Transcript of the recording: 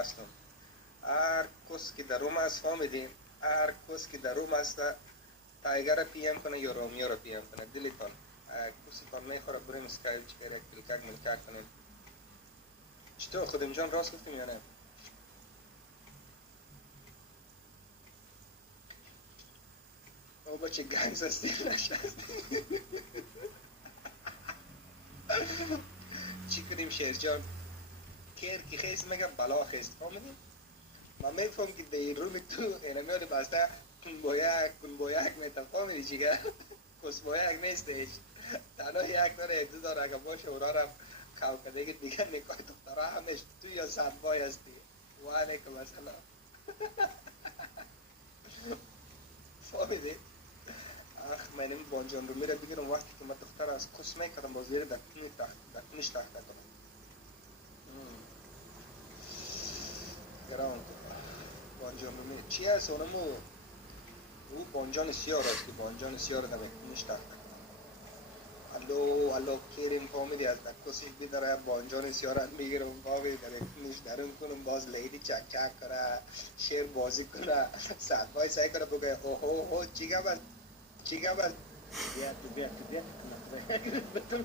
هستم. هر کس که در روم است فهمیدین، هر کس که در روم است تایگر را پی ام کنه یا رومیو را پی ام کنه. دلیتان کسی کار میخوره بریم اسکایپ چکر یک کلیک ملکت کنیم. چطور خودم جان راست گفتیم یا نه؟ او بچه گنگز هستی چی کنیم شیر جان؟ کیر که خیست مگه بلا خیست فهمیدین؟ من میفهم که در روم تو اینمیاد بسته کن باید میتم فهمیدی چیگه؟ کس باید نیست هیچ تنها یک داره دو داره اگه باشه اونا را خواه که دیگه نکای دخترها همش تو یا سنبای هستی و علیکم السلام فهمیدی؟ اخ من این بانجان رو میره بگیرم وقتی که من دختر از کس میکردم باز بیره در کنش تخت کنم گرام بانجان رو میره چی هست اونمو او بانجان سیار است که بانجان سیار در کنش تخت الو کیریم فهمیدی از کسی بیداره بانجان سیارت میگیرم فهمیدی در کنش درون کنم باز لیدی چک چک کنه شیر بازی کنه سربای سعی کنه بگه اوه چیگه بس بیا تو